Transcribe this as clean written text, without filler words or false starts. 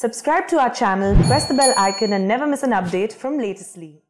Subscribe to our channel, press the bell icon and never miss an update from Latestly.